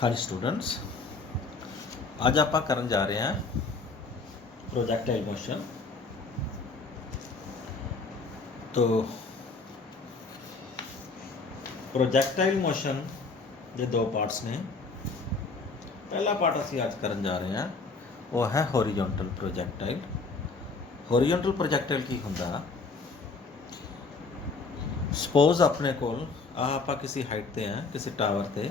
हाँ स्टूडेंट्स, आज आप करन जा रहे हैं प्रोजेक्टाइल मोशन। तो प्रोजेक्टाइल मोशन के दो पार्ट्स ने। पहला पार्ट असी आज करन जा रहे हैं वो है हॉरिजॉन्टल प्रोजेक्टाइल। हॉरिजॉन्टल प्रोजेक्टाइल की हुंदा, सपोज अपने कोल आप किसी हाइट ते हैं, किसी टावर ते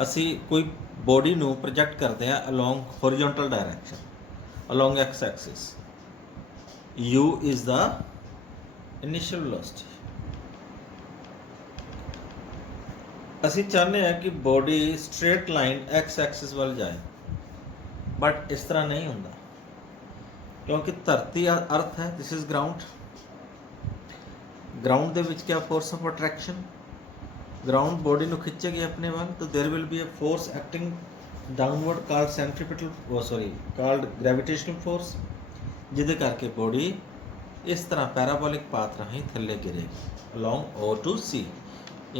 असी कोई बॉडी नू प्रोजेक्ट करते हैं along horizontal direction, along X axis. u is the initial velocity। ਅਸੀਂ ਚਾਹੁੰਦੇ ਹਾਂ ਕਿ body straight line X axis ਵੱਲ ਜਾਏ, ਬਟ ਇਸ ਤਰ੍ਹਾਂ ਨਹੀਂ ਹੁੰਦਾ ਕਿਉਂਕਿ ਧਰਤੀ ਅਰਥ ਹੈ, ਦਿਸ ਇਜ਼ ਗਰਾਊਂਡ। ਗਰਾਊਂਡ ਦੇ ਵਿੱਚ ਕਿਆ force of attraction, ground body ਨੂੰ ਖਿੱਚੇਗੀ ਆਪਣੇ ਵੱਲ, ਤਾਂ there will be a force acting downward called centripetal called gravitational force, ਜਿਹਦੇ ਕਰਕੇ ਬੋਡੀ ਇਸ ਤਰ੍ਹਾਂ ਪੈਰਾਬੋਲਿਕ ਪਾਥ ਰਾਹੀਂ ਥੱਲੇ ਗਿਰੇਗੀ along O to C।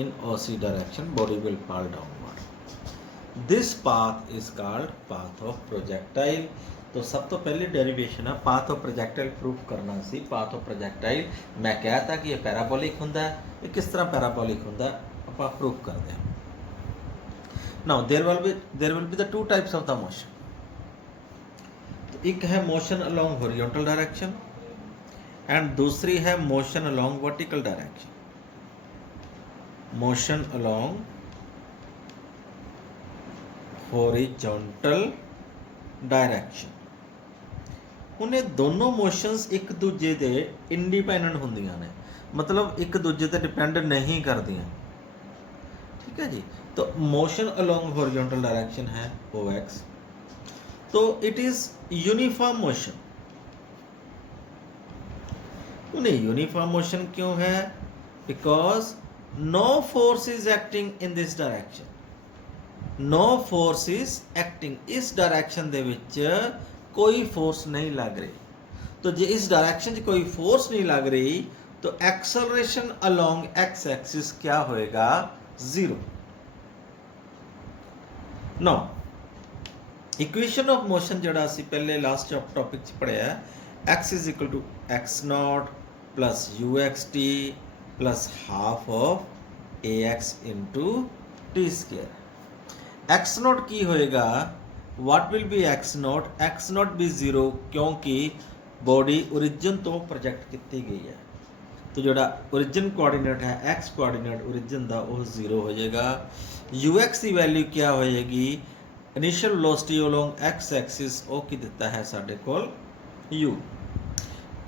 In OC direction body will fall downward। This path is called path of projectile। तो सब तो पहली डेरिवेशन है पाथ ऑफ प्रोजेक्टाइल प्रूफ करना सी। पाथ ऑफ प्रोजेक्टाइल मैं कहता कि ये पैराबोलिक हुंदा है, ये किस तरह पैराबोलिक हुंदा आप प्रूफ करते हैं। Now there will be the two types of the motion. तो एक है motion along horizontal direction and दूसरी है motion along vertical direction. Motion along horizontal direction. उन्हें दोनों मोशंस एक दूजे दे इंडिपेंडेंट होंदियां ने, मतलब एक दूजे ते डिपेंड नहीं करदियां। ठीक है जी। तो मोशन अलोंग हॉरिजॉन्टल डायरेक्शन है OX, तो इट इज यूनिफॉर्म मोशन। उन्हें यूनिफॉर्म मोशन क्यों है? Because no force is acting in this direction। no force is acting, इस डायरेक्शन दे विच कोई फोर्स नहीं लग रही। तो जे इस डायरेक्शन च कोई फोर्स नहीं लग रही तो एक्सेलरेशन अलोंग एक्स एक्सिस क्या होएगा? Zero. No equation of motion जड़ा असी पहले लास्ट टॉपिक च पढ़िया है, x is equal to x not plus you x T plus half of A x into T square. X not की होएगा? What will be X not? X not भी zero, क्योंकि बॉडी ओरिजिन तो project की गई है। तो जोड़ा ओरिजिन कोआर्डिनेट है एक्स कोआर्डिनेट ओरिजिन का वो जीरो हो जाएगा। यू एक्स की वैल्यू क्या होएगी? Initial velocity along X axis वो की दिता है साढ़े कोल u।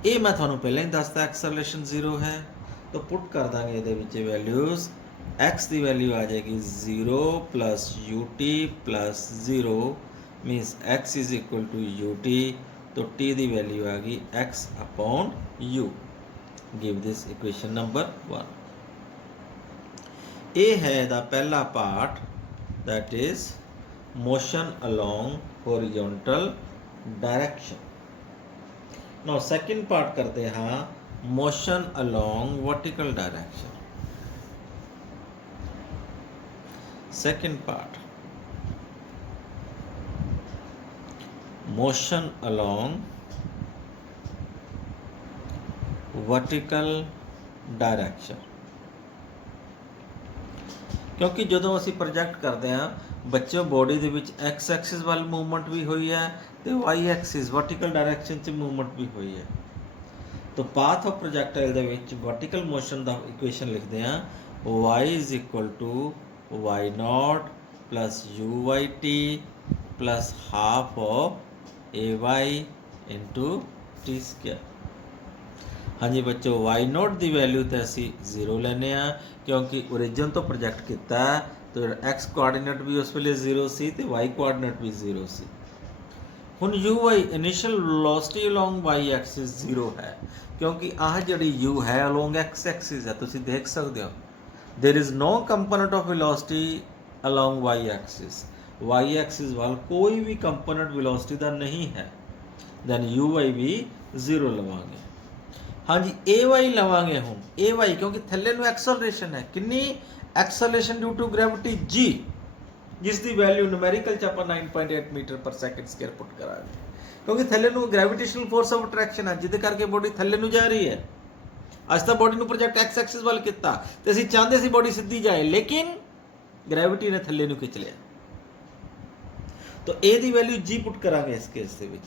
ये मैं थानू पहले ही दसता एक्सेलरेशन जीरो है, तो पुट कर देंगे ये वैल्यूज़। x की वैल्यू आ जाएगी zero plus U T plus zero means x is equal to U T. तो t की वैल्यू आ गई x upon u। Give this equation number 1। ये है द पहला part, that is motion along horizontal direction. Now second part करते हैं motion along vertical direction. Second part motion along vertical direction. क्योंकि जो असी प्रोजेक्ट करते हैं बच्चों बॉडी के विच एक्स एक्सिस वाल मूवमेंट भी हुई है तो वाई एक्सिस वर्टिकल डायरेक्शन च मूवमेंट भी हुई है। तो पाथ ऑफ प्रोजेक्टाइल दे विच वर्टिकल मोशन का इक्वेशन लिखते हैं y is equal to why not plus you Y T plus half of A Y into T square. हाँ जी बच्चों, वाई नॉट की वैल्यू तो असी जीरो लेने आ क्योंकि ओरिजिन तो प्रोजेक्ट किया, तो एक्स कोआर्डिनेट भी उस वेले जीरो सी ते वाई कोआर्डिनेट भी जीरो सी। हुण U Y initial velocity along Y axis zero है क्योंकि आह जी यू है अलोंग एक्स एक्सिस है। तुम देख सकते हो there is no component of velocity along Y axis. Y axis वाल कोई भी कंपोनेंट वेलोसिटी का नहीं है, दैन यू वाई भी जीरो लवांगे। हाँ जी ए वाई लवांगे हूँ ए वाई क्योंकि थल्ले नूं एक्सेलरेशन है, कितनी acceleration due to gravity G. ਜਿਸ ਦੀ ਵੈਲਿਊ ਨੂਮੈਰੀਕਲ ਚ ਆਪਾਂ 9.8 ਮੀਟਰ ਪਰ ਸੈਕਿੰਡ ਸਕੁਅਰ ਪੁੱਟ ਕਰਾਂਗੇ, ਕਿਉਂਕਿ ਥੱਲੇ ਨੂੰ ਗ੍ਰੈਵਿਟੇਸ਼ਨਲ ਫੋਰਸ ਆਫ ਅਟਰੈਕਸ਼ਨ ਹੈ ਜਿਹਦੇ ਕਰਕੇ ਬੋਡੀ ਥੱਲੇ ਨੂੰ ਜਾ ਰਹੀ ਹੈ। ਅੱਜ ਤਾਂ ਬੋਡੀ ਨੂੰ ਪ੍ਰੋਜੈਕਟ ਐਕਸ ਐਕਸਿਸ ਵੱਲ ਕੀਤਾ ਤੇ ਅਸੀਂ ਚਾਹੁੰਦੇ ਸੀ ਬੋਡੀ ਸਿੱਧੀ ਜਾਏ, ਲੇਕਿਨ ਗ੍ਰੈਵਿਟੀ ਨੇ ਥੱਲੇ ਨੂੰ ਖਿੱਚ ਲਿਆ। तो ए ਦੀ ਵੈਲਿਊ g ਪੁੱਟ ਕਰਾਂਗੇ ਇਸ ਕੇਸ ਦੇ ਵਿੱਚ,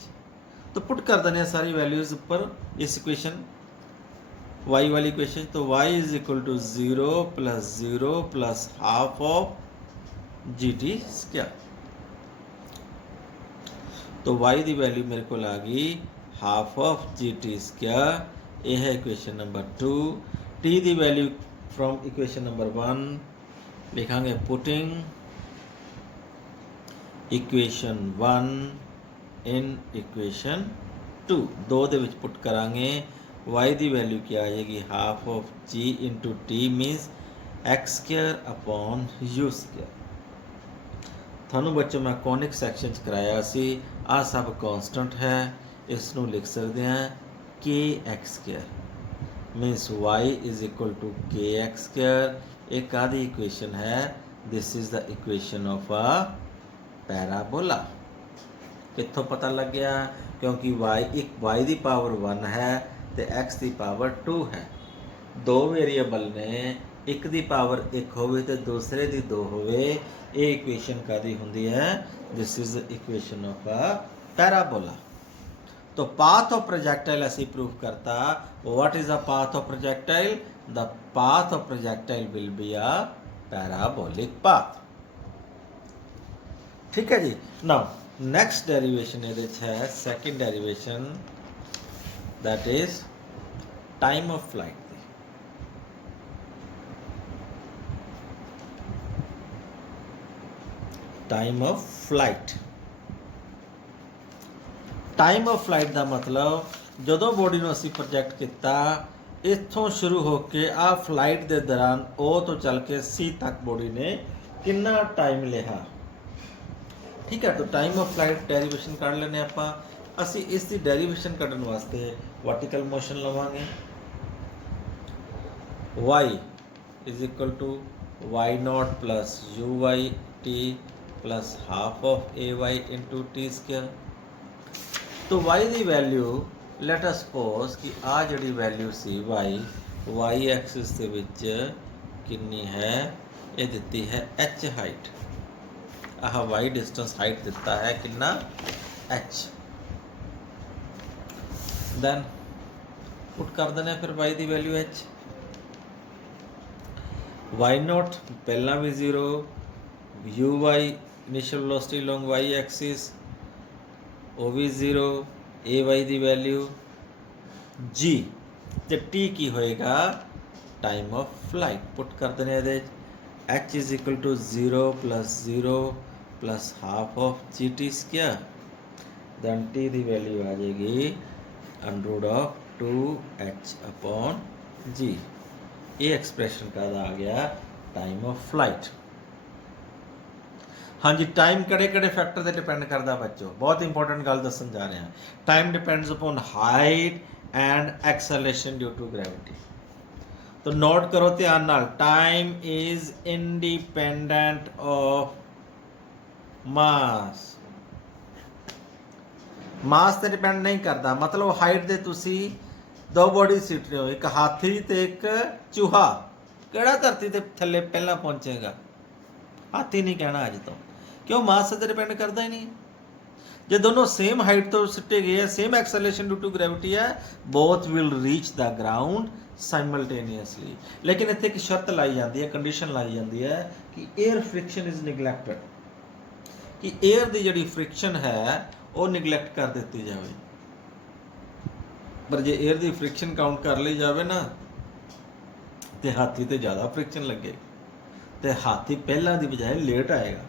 तो पुट कर देने सारी वैल्यूज ऊपर इस इक्वेशन y वाली इक्वेशन। तो y is equal to 0 plus half of G T square. तो y की वैल्यू मेरे को आ गई half of G T square, यह है इक्वेशन नंबर 2। t की वैल्यू फ्रॉम इक्वेशन नंबर 1 लिखांगे पुटिंग इक्वेशन 1 इन इक्वेशन 2, दो दे विच पुट करांगे y की वैल्यू क्या आ जाएगी half of g into t minus x square upon u square. थानू बच्चों मैं कॉनिक सैक्शन च कराया सी, आ सब कॉन्स्टेंट है, इसनू लिख सकते हैं के x square minus y is equal to k x square. एक आधी इक्वेशन है, this is the equation of a parabola. कित्थों पता लग गया, क्योंकि y की पावर 1 है तो x की पावर 2 है। दो वेरीएबल ने, एक की पावर 1 होवे तो दूसरे की 2 होवे, ये इक्वेशन कादी हुंदी है, this is equation of a parabola. तो पाथ ऑफ प्रोजेक्टाइल ऐसे प्रूव करता। What is a path of projectile? The path of projectile will be a parabolic path. ठीक है जी। नाउ नेक्स्ट डेरिवेशन है second derivation, that is time of flight. Time of flight, time of flight का मतलब जदों body नूं असीं project किया, इत्थों शुरू होके आ फ्लाइट के दौरान ओ तो चल के सी तक बॉडी ने कितना टाइम लिया। ठीक है। तो टाइम ऑफ फ्लाइट डेरिवेशन कढ़ लेने आपां। असी इसकी डेरिवेशन कढ़न वास्ते वर्टिकल मोशन लवांगे, y is equal to why not plus you Y T plus half of A Y into t square. तो y की वैल्यू लेट अस सपोज कि आ जिहड़ी वैल्यू सी y एक्सिस दे विच कितनी है, ये दिती है h हाइट। आह वाई डिस्टेंस हाइट दिता है कितना h। देन पुट कर देने फिर y की वैल्यू h। वाई नॉट पहला भी 0, U Y initial velocity long y axis वो भी 0, ए वाई की वैल्यू g ते t की होएगा टाइम ऑफ फ्लाइट। पुट कर देने h is equal to 0 plus half of G T square. Then T की वैल्यू आ जाएगी अंडर ऑफ 2h अपॉन जी। ये एक्सप्रैशन का आ गया टाइम ऑफ फ्लाइट। हाँ जी, टाइम कड़े कड़े फैक्टर से डिपेंड करता बच्चों, बहुत इंपॉर्टेंट गल दसन जा रहे हैं। Time depends upon height and acceleration due to gravity. तो नोट करो ध्यान नाल, time is independent of mass. Mass ते डिपेंड नहीं करता, मतलब हाइट दे तुसी दो बॉडी सीट रहे हो, एक हाथी ते एक चूहा, केड़ा धरती ते थल्ले पहला पहुंचेगा? हाथी नहीं कहना अज तो, क्यों? मास से डिपेंड करता ही नहीं। जो दोनों सेम हाइट तो सिट्टे गए हैं, same acceleration due to gravity है, both will reach the ground simultaneously. लेकिन इत्थे एक शर्त लाई जाती है, कंडीशन लाई जाती है कि एयर फ्रिक्शन इज निगलैक्टेड, कि एयर की जिहड़ी फ्रिक्शन है वो निगलैक्ट कर दी जाए। पर जे एयर की फ्रिक्शन काउंट कर ली जाए ना, तो हाथी तो ज़्यादा फ्रिक्शन लगे, तो हाथी पहला की बजाय लेट आएगा।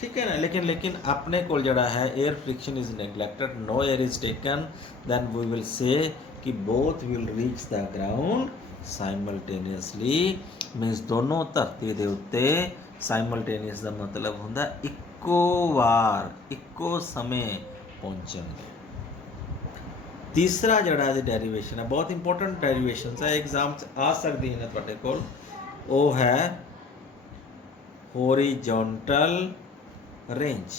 ठीक है ना। लेकिन अपने को जड़ा है air friction is neglected, no air is taken, then we will say कि both will reach the ground simultaneously. Means दोनों धरती के उत्ते साइमल्टेनियस का मतलब होंदा इक्को वार इक्को समय पहुंचणगे। तीसरा जड़ा डेरिवेशन है, बहुत इंपॉर्टेंट डेरिवेशन है, एग्जाम आ सकती है तुहाडे कोल, वो है horizontal range।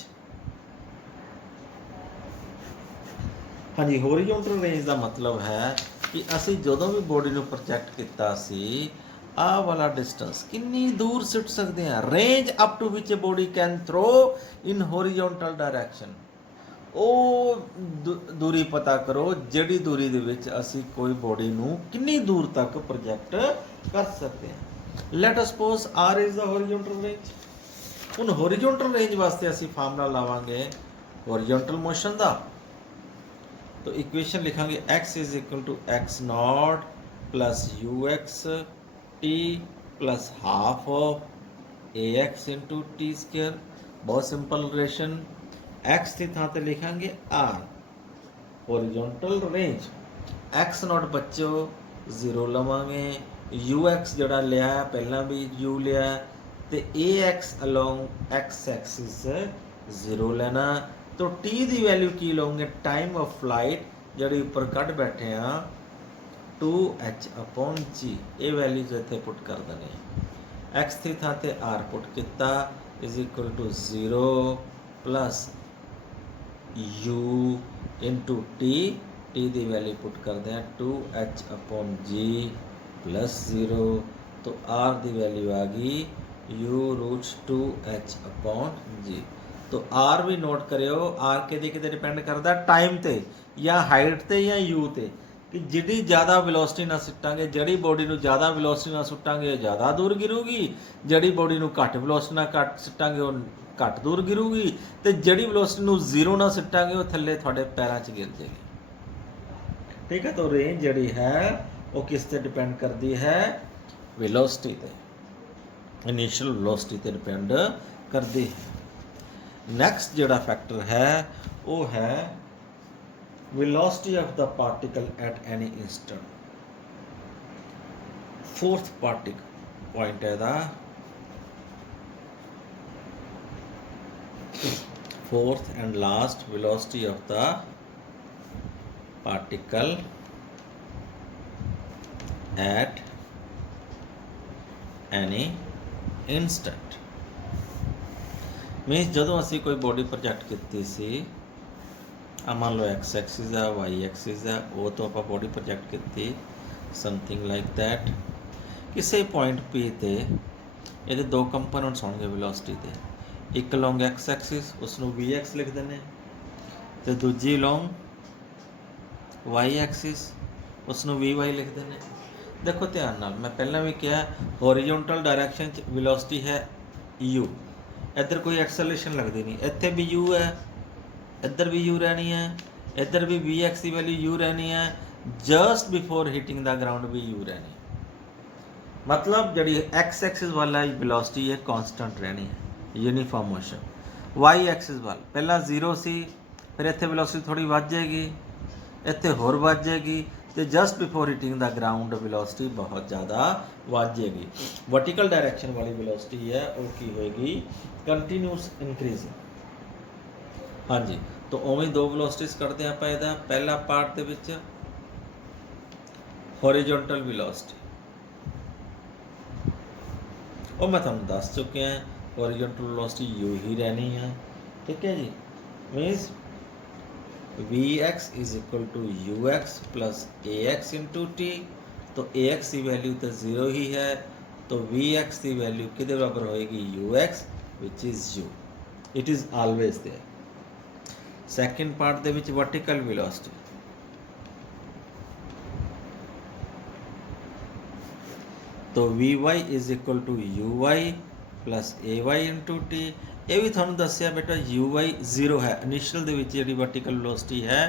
हाँ जी, horizontal range ਦਾ ਮਤਲਬ ਹੈ ਕਿ ਅਸੀਂ ਜਦੋਂ ਵੀ ਬੋਡੀ ਨੂੰ ਪ੍ਰੋਜੈਕਟ ਕੀਤਾ ਸੀ, ਆਹ ਵਾਲਾ ਡਿਸਟੈਂਸ ਕਿੰਨੀ ਦੂਰ ਸਿੱਟ ਸਕਦੇ ਹਾਂ, range up to which body can throw in horizontal direction. ਉਹ ਦੂਰੀ ਪਤਾ ਕਰੋ ਜਿਹੜੀ ਦੂਰੀ ਦੇ ਵਿੱਚ ਅਸੀਂ ਕੋਈ ਬੋਡੀ ਨੂੰ ਕਿੰਨੀ ਦੂਰ ਤੱਕ ਪ੍ਰੋਜੈਕਟ ਕਰ ਸਕਦੇ ਹਾਂ। Let us suppose R is the horizontal range. ਹੁਣ ਹੋਰੀਜ਼ੋਨਟਲ ਰੇਂਜ ਵਾਸਤੇ ਅਸੀਂ ਫਾਰਮੂਲਾ ਲਾਵਾਂਗੇ ਹੋਰੀਜ਼ੋਨਟਲ ਮੋਸ਼ਨ ਦਾ। तो इक्वेशन लिखांगे x is equal to x not plus you x T plus half of A x into t square. बहुत simple relation. x की थां ते लिखांगे r horizontal range. x naught बच्चो जीरो लवांगे, यू एक्स जड़ा लिया पहला भी u लिया तो a x along X axis zero लेना। तो t ਦੀ ਵੈਲਿਊ ਕੀ ਲਓਗੇ, ਟਾਈਮ ਆਫ ਫਲਾਈਟ ਜਿਹੜੀ ਉੱਪਰ ਕੱਢ ਬੈਠੇ ਆ 2h/g। ਇਹ ਵੈਲਿਊਜ਼ ਇੱਥੇ ਪੁੱਟ ਕਰ ਦਨੇ। x ਦੀ ਥਾਂ ਤੇ r ਪੁੱਟ ਕੀਤਾ is equal to 0 plus u into t। t ਦੀ ਵੈਲਿਊ ਪੁੱਟ ਕਰਦੇ ਆ 2h/g प्लस 0। तो r ਦੀ ਵੈਲਿਊ ਆ ਗਈ u√2h/g। तो आर भी नोट करियो, आर किते डिपेंड करता टाइम ते या हाइट ते या यू ते कि जिहड़ी ज़्यादा वेलोसिटी ना सुट्टांगे, जिहड़ी बॉडी नूं ज़्यादा वेलोसिटी ना सुट्टांगे ज़्यादा दूर गिरूगी, जिहड़ी बॉडी नूं घट वेलोसिटी ना घट सुट्टांगे वो घट दूर गिरूगी, ते जिहड़ी वेलोसिटी नूं जीरो ना सुट्टांगे वो थल्ले तुहाडे पैरां 'च गिर जाएगी। ठीक है। तो रेंज जिहड़ी है वो किस ते डिपेंड करती है, वेलोसिटी ते, इनिशियल वेलोसिटी ते डिपेंड करती है। नैक्सट जिहड़ा फैक्टर है वो है velocity of the particle at any instant. Fourth particle point है दा fourth and last velocity of the particle at any instant. मीनस ਜਦੋਂ ਅਸੀਂ ਕੋਈ ਬੋਡੀ ਪ੍ਰੋਜੈਕਟ ਕੀਤੀ ਸੀ, ਆ ਮੰਨ ਲਓ ਐਕਸ ਐਕਸਿਸ ਹੈ, ਵਾਈ ਐਕਸਿਸ ਹੈ, ਉਹ ਤੋਂ ਆਪਾਂ ਬੋਡੀ ਪ੍ਰੋਜੈਕਟ ਕੀਤੀ ਸਮਥਿੰਗ ਲਾਈਕ ਦੈਟ। ਕਿਸੇ ਪੁਆਇੰਟ P ਤੇ ਇਹਦੇ ਦੋ ਕੰਪੋਨੈਂਟਸ ਹੋਣਗੇ ਵੈਲੋਸਿਟੀ ਦੇ, ਇੱਕ ਲੌਂਗ ਐਕਸ ਐਕਸਿਸ ਉਸ ਨੂੰ vx ਲਿਖ ਦਿੰਦੇ, ਤੇ ਦੂਜੀ ਲੌਂਗ ਵਾਈ ਐਕਸਿਸ ਉਸ ਨੂੰ vy ਲਿਖ ਦਿੰਦੇ। ਦੇਖੋ ਧਿਆਨ ਨਾਲ, ਮੈਂ ਪਹਿਲਾਂ ਵੀ ਕਿਹਾ ਹੋਰੀਜ਼ੋਨਟਲ ਡਾਇਰੈਕਸ਼ਨ 'ਚ ਵੈਲੋਸਿਟੀ ਹੈ u, ਇੱਧਰ ਕੋਈ ਐਕਸਲਰੇਸ਼ਨ ਲੱਗਦੀ ਨਹੀਂ, ਇੱਥੇ ਵੀ u ਹੈ, ਇੱਧਰ ਵੀ u ਰਹਿਣੀ ਹੈ, ਇੱਧਰ ਵੀ vx ਦੀ ਵੈਲਿਊ u ਰਹਿਣੀ ਹੈ, ਜਸਟ ਬਿਫੋਰ ਹਿਟਿੰਗ ਦਾ ਗਰਾਊਂਡ ਵੀ u ਰਹਿਣੀ। मतलब जी एक्स एक्सिस वाला वेलोसिटी है कॉन्सटेंट रहनी है, यूनीफॉर्म मोशन। वाई एक्सिस वाल पहला जीरो सी, फिर इतने वेलोसिटी थोड़ी बढ़ जाएगी, इतने होर बढ़ जाएगी, तो just before hitting the ground velocity बहुत ज़्यादा बढ़ जाएगी। वर्टिकल डायरेक्शन वाली वेलोसिटी है वो की होएगी, कंटिन्यूस इंक्रीजिंग। हाँ जी, तो उवें दो वेलोसिटीज करते हैं आप। इहदा पहला पार्ट दे विच हॉरिजॉन्टल वेलोसिटी और मैं तुहानूं दस चुके हैं हॉरिजॉन्टल वेलोसिटी यू ही रहनी है। ठीक है जी, means v x is equal to u x plus a x into t. तो ए एक्स की वैल्यू तो जीरो ही है, तो वी एक्स की वैल्यू किहदे बराबर होएगी, u x which is u, it is always there. Second part दे विच वर्टिकल वेलोसिटी, तो we y is equal to u y plus a Y into t. ये भी थानू दसिया बेटा यू वाई जीरो है, इनिशियल दे विच जिहड़ी वर्टिकल वेलोसिटी है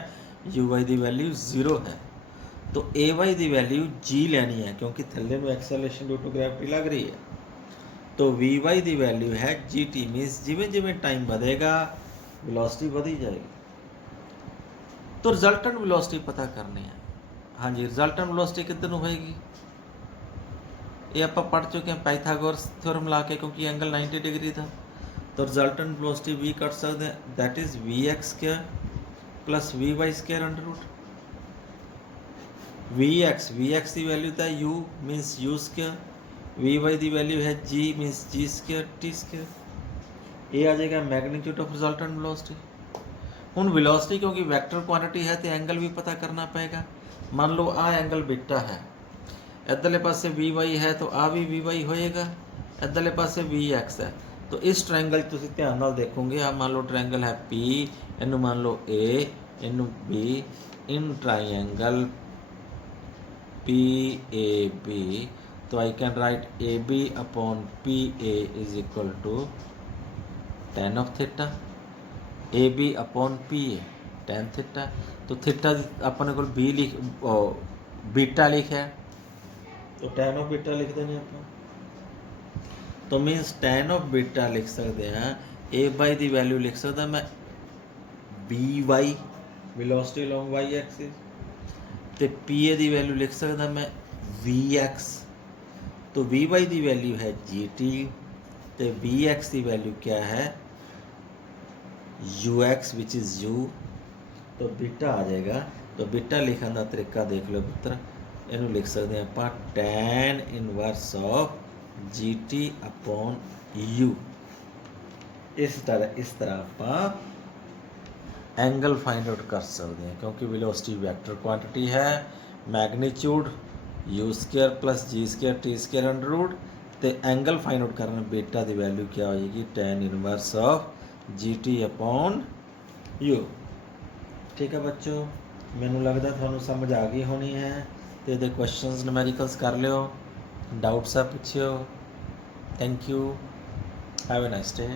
यू वाई की वैल्यू जीरो है, तो ए वाई की वैल्यू जी लैनी है क्योंकि थल्ले में एक्सेलरेशन ड्यू टू ग्रैविटी लग रही है। तो वी वाई की वैल्यू है जी टी, मीनस जिमें जिमें टाइम बढ़ेगा वेलोसिटी बढ़ी जाएगी। तो रिजल्टेंट वेलोसिटी पता करनी है। हाँ जी, रिजल्टेंट वेलोसिटी कितने होएगी, ये आप पढ़ चुके हैं पाइथागोरस थ्योरम ला के, क्योंकि एंगल 90 डिग्री था। तो रिजल्टेंट वेलोसिटी वी कट सकते हैं, that is V X square plus V Y square under root. V x की वैल्यू था U, minus U square V Y की वैल्यू है जी minus G square T square, ये आ जाएगा मैग्नीट्यूड ऑफ रिजल्टेंट वेलोसिटी। हुण वेलोसिटी क्योंकि vector quantity है तो एंगल भी पता करना पएगा। मान लो आ एंगल बीटा है, इधरले पासे वी वाई है तो आ भी वी वाई होएगा, इधरले पासे वी एक्स है। तो इस ट्रायंगल तुसीं ध्यान नाल देखोगे, आ मान लो ट्रायंगल है पी, इनू मान लो ए, इनू B, in triangle P A B, तो I can write A B upon P A is equal to tan of theta, A B upon P A tan theta. तो थीटा अपने को B लिख beta लिखा है, तो tan of beta लिख देने आप। तो मीनस tan ऑफ बीटा लिख सकते हैं, ए बाई की वैल्यू लिख सकता मैं B Y velocity along Y axis, तो पी ए की वैल्यू लिख सकता मैं वी एक्स। तो वी वाई की वैल्यू है जी टी, तो वी एक्स की वैल्यू क्या है U x which is U, तो बीटा आ जाएगा। तो बीटा लिखने का तरीका देख लो पुत्र, इनू लिख सकते हैं आप tan inverse of ji T upon you. इस तरह आप एंगल फाइंड आउट कर सकते हैं, क्योंकि वेलोसिटी वेक्टर क्वांटिटी है, magnitude U square plus G square T square under root, तो एंगल फाइंड आउट करना बीटा की वैल्यू क्या होगी tan inverse of ji T upon U. ठीक है बच्चों, मैनू लगता थानू समझ आ गई होनी है, तो ये क्वेश्चंस न्यूमेरिकल्स कर लियो, डाउट्स आप पूछियो। Thank you, have a nice day.